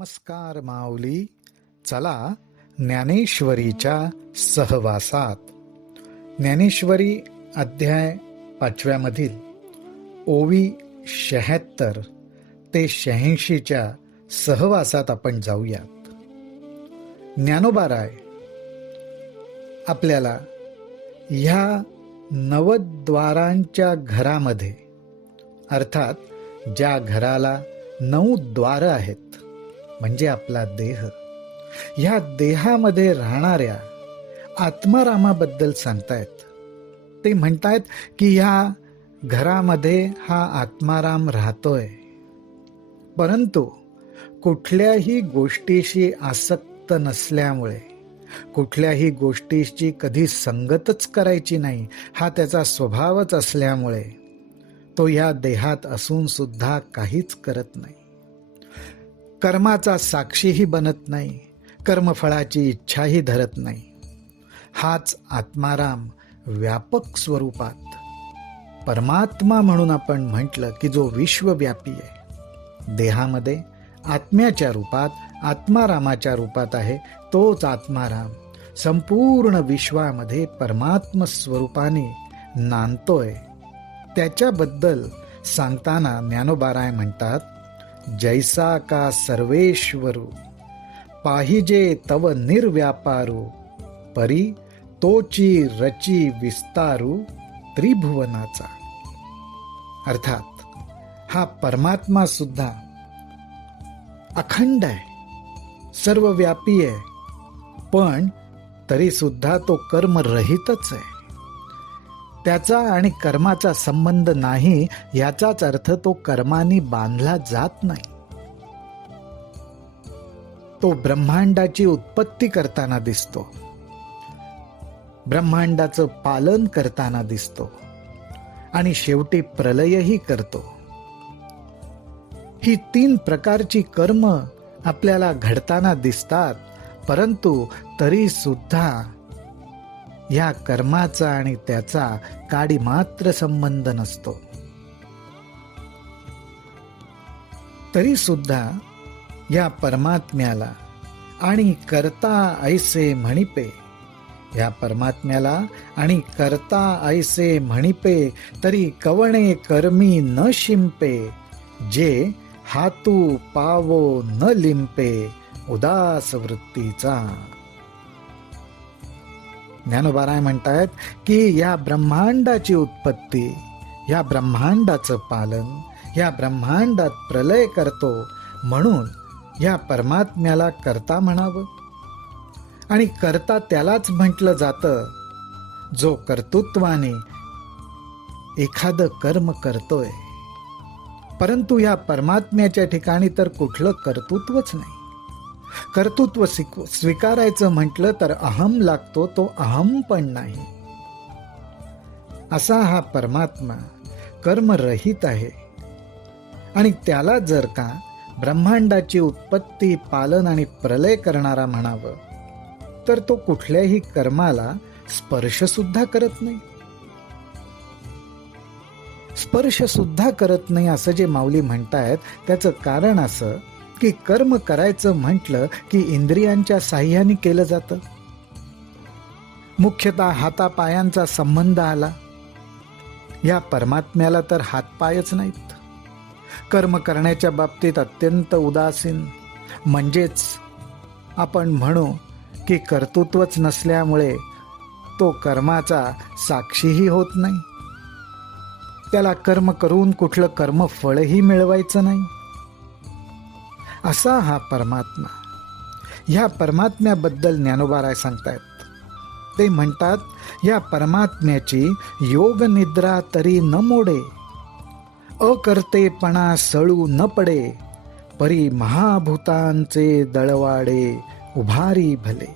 नमस्कार माऊली. चला ज्ञानेश्वरीच्या सहवासात. ज्ञानेश्वरी अध्याय 5 मधील ओवी 76 ते 86 सहवासात आपण जाऊयात. ज्ञानोबाराय आपल्याला ह्या नवद्वारांच्या घरामध्ये, अर्थात ज्या घराला 9 द्वार आहेत, म्हणजे आपला देह, ह्या देहामध्ये राहणाऱ्या आत्मारामाबद्दल सांगतायत. ते म्हणतायत की ह्या घरामध्ये हा आत्माराम राहतोय, परंतु कुठल्याही गोष्टीशी आसक्त नसल्यामुळे, कुठल्याही गोष्टीची कधी संगतच करायची नाही हा त्याचा स्वभावच असल्यामुळे तो या देहात असून सुद्धा काहीच करत नाही. कर्माचा साक्षीही बनत नाही, कर्मफळाची इच्छाही धरत नाही. हाच आत्माराम व्यापक स्वरूपात परमात्मा म्हणून आपण म्हटलं की जो विश्वव्यापी आहे, देहामध्ये आत्म्याच्या रूपात, आत्मारामाच्या रूपात आहे, तोच आत्माराम संपूर्ण विश्वामध्ये परमात्म स्वरूपाने नांदतोय. त्याच्याबद्दल सांगताना ज्ञानोबाराय म्हणतात, जैसा का सर्वेश्वरू पाहिजे तव निर्व्यापारू, परी तोची रची विस्तारू त्रिभुवनाचा. अर्थात हा परमात्मा सुद्धा अखंड आहे, सर्वव्यापी आहे, पण तरी सुद्धा तो कर्मरहितच आहे. त्याचा आणि कर्माचा संबंध नाही, याचाच अर्थ तो कर्माने बांधला जात नाही. तो ब्रह्मांडाची उत्पत्ती करताना दिसतो, ब्रह्मांडाचं पालन करताना दिसतो आणि शेवटी प्रलयही करतो. ही 3 प्रकारची कर्म आपल्याला घडताना दिसतात, परंतु तरी सुद्धा या कर्माचा आणि त्याचा काडी मात्र संबंध नसतो. तरी सुद्धा या परमात्म्याला आणि करता ऐसे म्हणिपे, या परमात्म्याला आणि करता ऐसे म्हणिपे, तरी कवणे कर्मी न शिंपे, जे हातू पावो न लिंपे उदास वृत्तीचा. ज्ञानोबाराय म्हणतायत की या ब्रह्मांडाची उत्पत्ती, या ब्रह्मांडाचं पालन, या ब्रह्मांडात प्रलय करतो, म्हणून या परमात्म्याला कर्ता म्हणावं. आणि कर्ता त्यालाच म्हटलं जातं जो कर्तृत्वाने एखादं कर्म करतोय. परंतु या परमात्म्याच्या ठिकाणी तर कुठलं कर्तृत्वच नाही. कर्तृत्व स्वीकारायचं म्हटलं तर अहम लागतो, तो अहम पण नाही. असा हा परमात्मा कर्मरहित आहे. आणि त्याला जर का ब्रह्मांडाची उत्पत्ती, पालन आणि प्रलय करणारा म्हणावं, तर तो कुठल्याही कर्माला स्पर्श सुद्धा करत नाही. स्पर्श सुद्धा करत नाही असं जे माऊली म्हणतायत, त्याचं कारण असं की कर्म करायचं म्हटलं की इंद्रियांच्या साह्याने केलं जातं. मुख्यतः हातापायांचा संबंध आला. या परमात्म्याला तर हातपायच नाहीत. कर्म करण्याच्या बाबतीत अत्यंत उदासीन, म्हणजेच आपण म्हणू की कर्तृत्वच नसल्यामुळे तो कर्माचा साक्षीही होत नाही. त्याला कर्म करून कुठलं कर्मफळही मिळवायचं नाही. असा हा परमात्मा. ह्या परमात्म्याबद्दल ज्ञानोबाराय सांगतायत. ते म्हणतात, या परमात्म्याची योग निद्रा तरी न मोडे, अकर्तेपणा सळू न पडे, परी महाभूतांचे दळवाडे उभारी भले.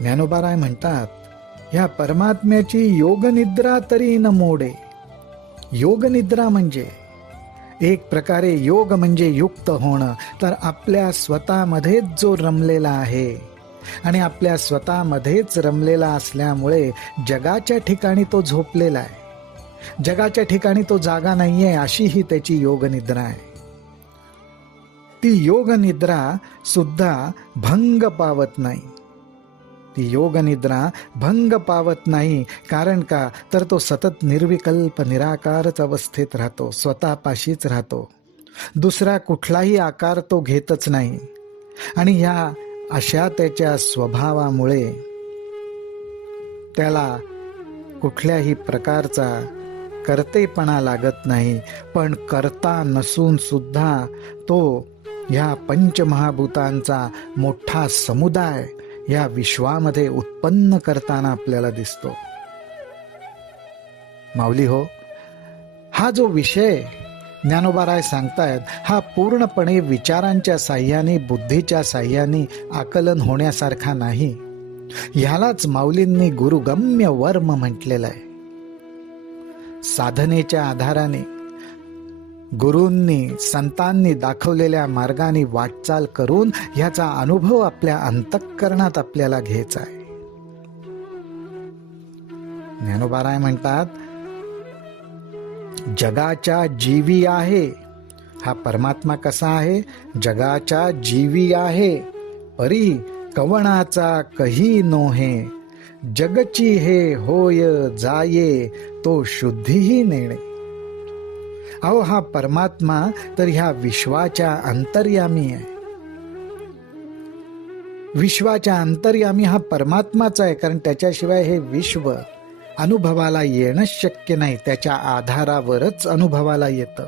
ज्ञानोबाराय म्हणतात, ह्या परमात्म्याची योग निद्रा तरी न मोडे. योग निद्रा म्हणजे एक प्रकारे योग म्हणजे युक्त होणं, तर आपल्या स्वतःमध्येच जो रमलेला आहे आणि आपल्या स्वतःमध्येच रमलेला असल्यामुळे जगाच्या ठिकाणी तो झोपलेला आहे, जगाच्या ठिकाणी तो जागा नाहीये, अशी ही त्याची योग निद्रा आहे. ती योग निद्रा सुद्धा भंग पावत नाही. ती योग निद्रा भंग पावत नाही. कारण का, तर तो सतत निर्विकल्प निराकारच अवस्थेत राहतो, स्वतःपाशीच राहतो. दुसरा कुठलाही आकार तो घेतच नाही. आणि ह्या अशा त्याच्या स्वभावामुळे त्याला कुठल्याही प्रकारचा कर्तेपणा लागत नाही. पण कर्ता नसून सुद्धा तो ह्या पंचमहाभूतांचा मोठा समुदाय या विश्वामध्ये उत्पन्न करताना आपल्याला दिसतो. माऊली हो, हा जो विषय ज्ञानोबाराय सांगतायत हा पूर्णपणे विचारांच्या साह्याने, बुद्धीच्या साह्याने आकलन होण्यासारखा नाही. ह्यालाच माऊलींनी गुरुगम्य वर्म म्हटलेलं आहे. साधनेच्या आधाराने गुरूंनी, संतांनी दाखवलेल्या मार्गाने वाटचाल करून ह्याचा अनुभव आपल्या अंतःकरणात आपल्याला घ्यायचा आहे. ज्ञानोबाराय म्हणतात, जगाच्या जीवी आहे. हा परमात्मा कसा आहे? जगाच्या जीवी आहे. परी कवणाचा कही नोहे, जगची हे होय जाये, तो शुद्धीही नेणे. अहो, हा परमात्मा तर ह्या विश्वाच्या अंतर्यामी आहे. विश्वाच्या अंतर्यामी हा परमात्माच आहे. कारण त्याच्याशिवाय हे विश्व अनुभवाला येणं शक्य नाही. त्याच्या आधारावरच अनुभवाला येतं.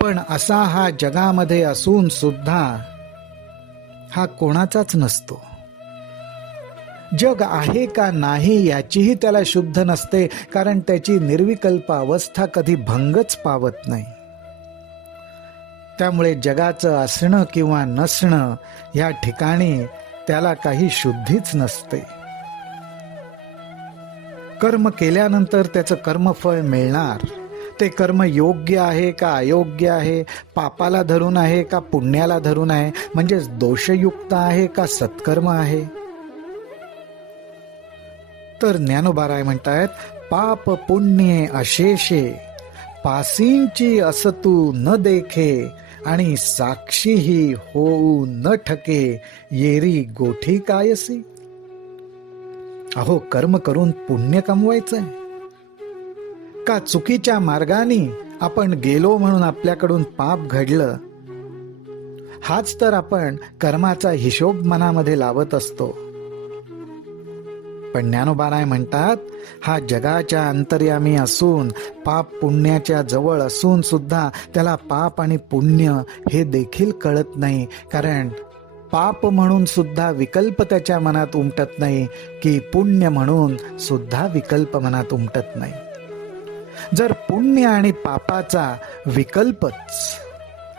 पण असा हा जगामध्ये असून सुद्धा हा कोणाचाच नसतो. जग आहे का नाही याचीही त्याला शुद्ध नसते. कारण त्याची निर्विकल्प अवस्था कधी भंगच पावत नाही. त्यामुळे जगाचं असणं किंवा नसणं या ठिकाणी त्याला काही शुद्धीच नसते. कर्म केल्यानंतर त्याचं कर्मफळ मिळणार. ते कर्म योग्य आहे का अयोग्य आहे, पापाला धरून आहे का पुण्याला धरून आहे, म्हणजे दोषयुक्त आहे का सत्कर्म आहे. तर ज्ञानोबाराय म्हणतायत, पाप पुण्ये अशेषे पासींची असतू न देखे, आणि साक्षीही होऊ न ठके, येरी गोठी कायसी. अहो, कर्म करून पुण्य कमवायचंय का? चुकीच्या मार्गाने आपण गेलो म्हणून आपल्याकडून पाप घडलं, हाच तर आपण कर्माचा हिशोब मनामध्ये लावत असतो. पण ज्ञानोबाराय म्हणतात, हा जगाच्या अंतर्यामी असून, पाप पुण्याच्या जवळ असून सुद्धा त्याला पाप आणि पुण्य हे देखील कळत नाही. कारण पाप म्हणून सुद्धा विकल्प त्याच्या मनात उमटत नाही, की पुण्य म्हणून सुद्धा विकल्प मनात उमटत नाही. जर पुण्य आणि पापाचा विकल्पच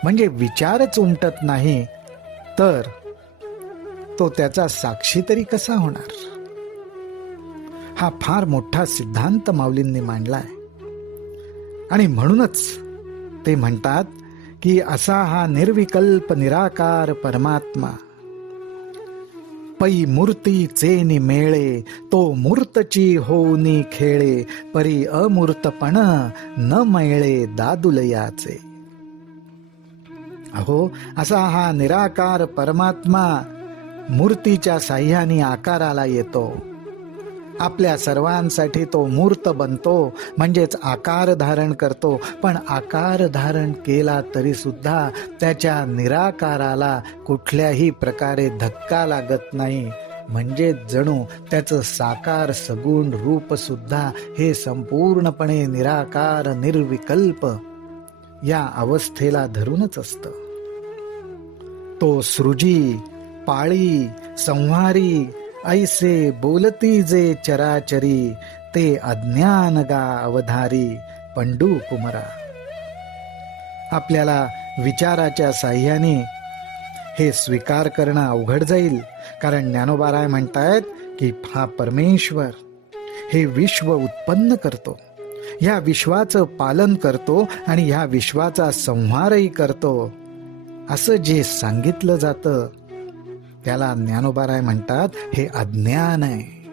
म्हणजे विचारच उमटत नाही, तर तो त्याचा साक्षी तरी कसा होणार? हा फार मोठा सिद्धांत माऊलींनी मांडलाय. आणि म्हणूनच ते म्हणतात की असा हा निर्विकल्प निराकार परमात्मा, पै मूर्तीचे निमेळे, तो मूर्तची होऊनी खेळे, परी अमूर्तपण न मिळे दादुलयाचे. अहो, असा हा निराकार परमात्मा मूर्तीच्या साह्याने आकाराला येतो. आपल्या सर्वांसाठी तो मूर्त बनतो, म्हणजेच आकार धारण करतो. पण आकार धारण केला तरी सुद्धा त्याच्या निराकाराला कुठल्याही प्रकारे धक्का लागत नाही. म्हणजे जणू त्याचं साकार सगुण रूप सुद्धा हे संपूर्णपणे निराकार निर्विकल्प या अवस्थेला धरूनच असतं. तो सृजी, पाळी, संहारी, ऐसे बोलती जे चराचरी, ते अज्ञान गा अवधारी पंडू कुमरा. आपल्याला विचाराच्या साह्याने हे स्वीकार करणं अवघड जाईल. कारण ज्ञानोबाराय म्हणतायत की हा परमेश्वर हे विश्व उत्पन्न करतो, ह्या विश्वाचं पालन करतो आणि ह्या विश्वाचा संहारही करतो, असं जे सांगितलं जातं त्याला ज्ञानोबाराय म्हणतात हे अज्ञान आहे.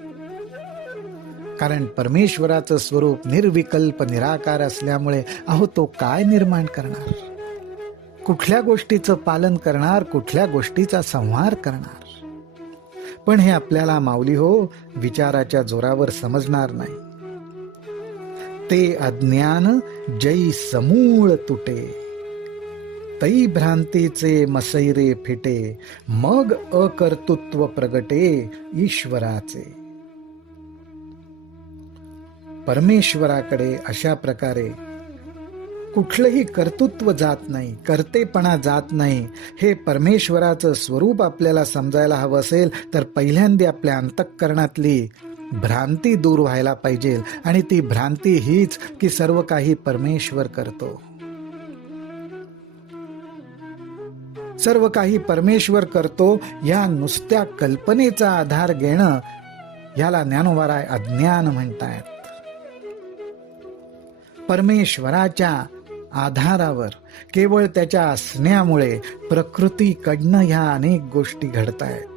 कारण परमेश्वराचं स्वरूप निर्विकल्प निराकार असल्यामुळे अहो तो काय निर्माण करणार? कुठल्या गोष्टीचं पालन करणार, कुठल्या गोष्टीचा संहार करणार. पण हे आपल्याला माऊली हो विचाराच्या जोरावर समजणार नाही. ते अज्ञान जै समूळ तुटे, तै भ्रांतीचे मसैरे फिटे, मग अकर्तृत्व प्रगटे ईश्वराचे. परमेश्वराकडे अशा प्रकारे कुठलंही कर्तृत्व जात नाही, कर्तेपणा जात नाही. हे परमेश्वराचं स्वरूप आपल्याला समजायला हवं असेल तर पहिल्यांदा आपल्या अंतःकरणातली भ्रांती दूर व्हायला पाहिजे. आणि ती भ्रांती हीच की सर्व काही परमेश्वर करतो, सर्व काही परमेश्वर करतो. या नुसत्या कल्पनेचा आधार घेणं याला ज्ञानोबाराय अज्ञान म्हणतायत. परमेश्वराच्या आधारावर केवळ त्याच्या असण्यामुळे प्रकृतीकडनं ह्या अनेक गोष्टी घडतायत.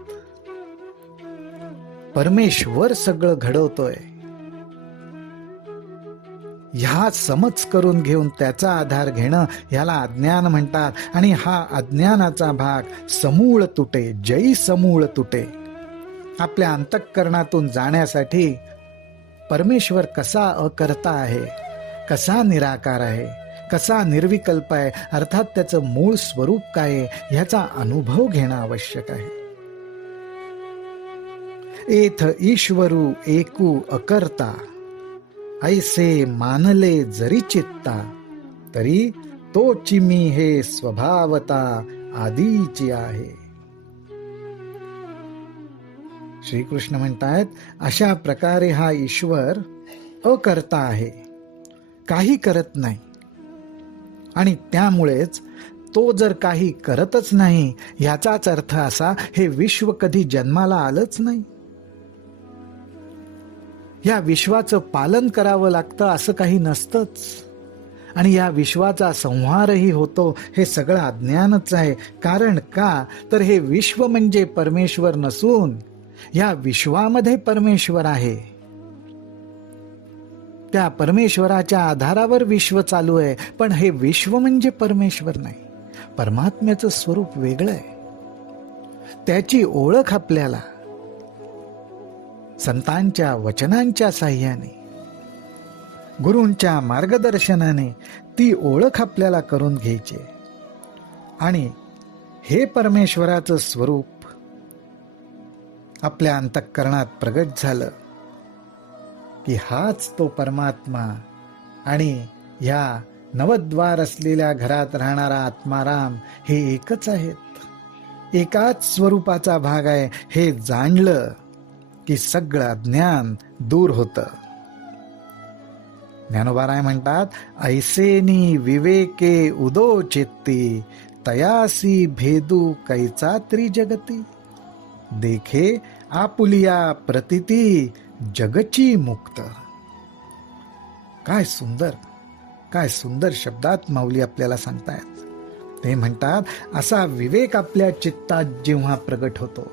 परमेश्वर सगळं घडवतोय ह्या समज करून घेऊन त्याचा आधार घेणं याला अज्ञान म्हणतात. आणि हा अज्ञानाचा भाग समूळ तुटे, जै समूळ तुटे. आपल्या अंतःकरणातून जाण्यासाठी परमेश्वर कसा अकर्ता आहे, कसा निराकार आहे, कसा निर्विकल्प आहे, अर्थात त्याचं मूळ स्वरूप काय आहे ह्याचा अनुभव घेणं आवश्यक आहे. एथ ईश्वरू एकू अकर्ता, ऐसे मानले जरी चित्ता, तरी तोची मी हे स्वभावता आदीची आहे. श्रीकृष्ण म्हणतायत अशा प्रकारे हा ईश्वर अकर्ता आहे, काही करत नाही. आणि त्यामुळेच तो जर काही करतच नाही याचाच अर्थ असा हे विश्व कधी जन्माला आलंच नाही. या विश्वाचं पालन करावं लागतं असं काही नसतंच. आणि या विश्वाचा संहारही होतो हे सगळं अज्ञानच आहे. कारण का तर हे विश्व म्हणजे परमेश्वर नसून या विश्वामध्ये परमेश्वर आहे. त्या परमेश्वराच्या आधारावर विश्व चालू आहे. पण हे विश्व म्हणजे परमेश्वर नाही. परमात्म्याचं स्वरूप वेगळं आहे. त्याची ओळख आपल्याला संतांच्या वचनांच्या साह्याने, गुरूंच्या मार्गदर्शनाने ती ओळख आपल्याला करून घ्यायची. आणि हे परमेश्वराचं स्वरूप आपल्या अंतःकरणात प्रगट झालं की हाच तो परमात्मा आणि ह्या नवद्वार असलेल्या घरात राहणारा आत्माराम हे एकच आहेत, एकाच स्वरूपाचा भाग आहे. हे जाणलं की सगळं अज्ञान दूर होतं. ज्ञानोबाराय म्हणतात ऐसेनी विवेके उदो चित्ती, तयासी भेदू कैचा त्रिजगती, देखे आपुलिया प्रतिती जगची मुक्त. काय सुंदर, काय सुंदर शब्दात माऊली आपल्याला सांगतायत. ते म्हणतात असा विवेक आपल्या चित्तात जेव्हा प्रगट होतो,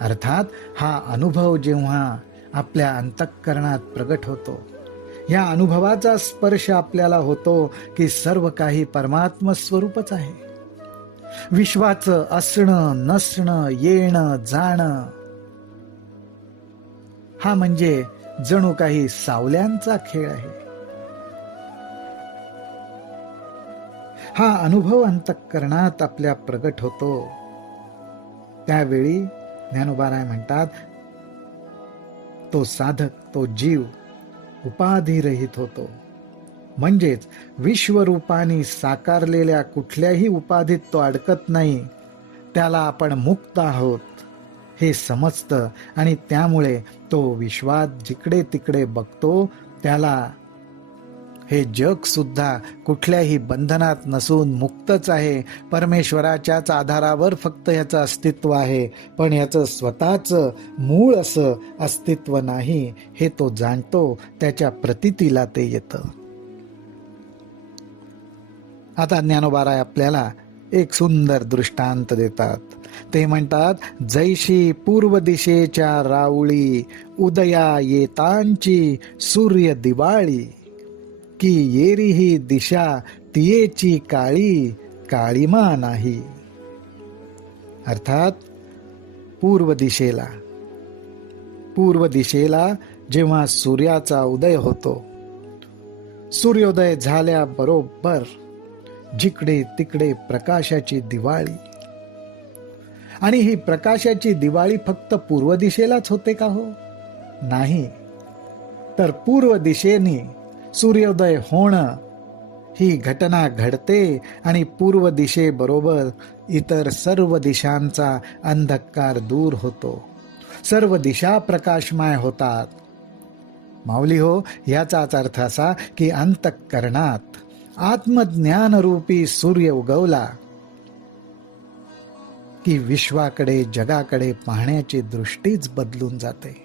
अर्थात हा अनुभव जेव्हा आपल्या अंतःकरणात प्रगट होतो, या अनुभवाचा स्पर्श आपल्याला होतो की सर्व काही परमात्म स्वरूपच आहे. विश्वाचं असणं नसणं, येणं जाणं हा म्हणजे जणू काही सावल्यांचा खेळ आहे. हा अनुभव अंतःकरणात आपल्या प्रगट होतो. त्यावेळी ज्ञानोबाराय म्हणतात तो साधक, तो जीव उपाधिरहित होतो. म्हणजेच विश्वरूपाने साकारलेल्या कुठल्याही उपाधीत तो अडकत नाही. त्याला आपण मुक्त आहोत हे समजतं. आणि त्यामुळे तो विश्वात जिकडे तिकडे बघतो त्याला हे जग सुद्धा कुठल्याही बंधनात नसून मुक्तच आहे. परमेश्वराच्याच आधारावर फक्त याचं अस्तित्व आहे, पण याचं स्वतःचं मूळ असं अस्तित्व नाही हे तो जाणतो. त्याच्या प्रतीतीला ते येतं. आता ज्ञानोबाराय आपल्याला एक सुंदर दृष्टांत देतात. ते म्हणतात जैशी पूर्व दिशेच्या राऊळी, उदया येतांची सूर्य दिवाळी, की येरी ही दिशा तियेची काळी, काळिमा नाही. अर्थात पूर्व दिशेला जेव्हा सूर्याचा उदय होतो, सूर्योदय झाल्याबरोबर जिकडे तिकडे प्रकाशाची दिवाळी. आणि ही प्रकाशाची दिवाळी फक्त पूर्व दिशेलाच होते का हो? नाही, तर पूर्व दिशेने सूर्योदय होणं ही घटना घडते आणि पूर्व दिशेबरोबर इतर सर्व दिशांचा अंधकार दूर होतो, सर्व दिशा प्रकाशमय होतात. माऊली हो, याचाच अर्थ असा की अंतःकरणात आत्मज्ञान रूपी सूर्य उगवला की विश्वाकडे, जगाकडे पाहण्याची दृष्टीच बदलून जाते.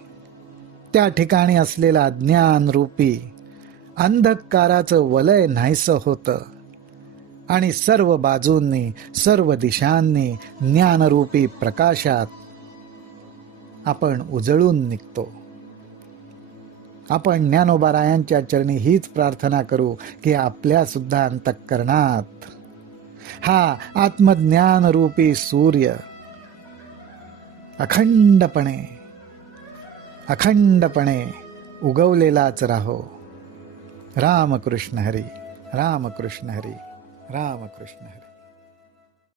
त्या ठिकाणी असलेला ज्ञान रूपी अंधकाराचं वलय नाहीसं होतं आणि सर्व बाजूंनी, सर्व दिशांनी ज्ञानरूपी प्रकाशात आपण उजळून निघतो. आपण ज्ञानोबारायांच्या चरणी हीच प्रार्थना करू की आपल्या सुद्धा अंतःकरणात हा आत्मज्ञान रूपी सूर्य अखंडपणे उगवलेलाच राहो. रामकृष्ण हरी, रामकृष्ण हरी, रामकृष्ण हरी.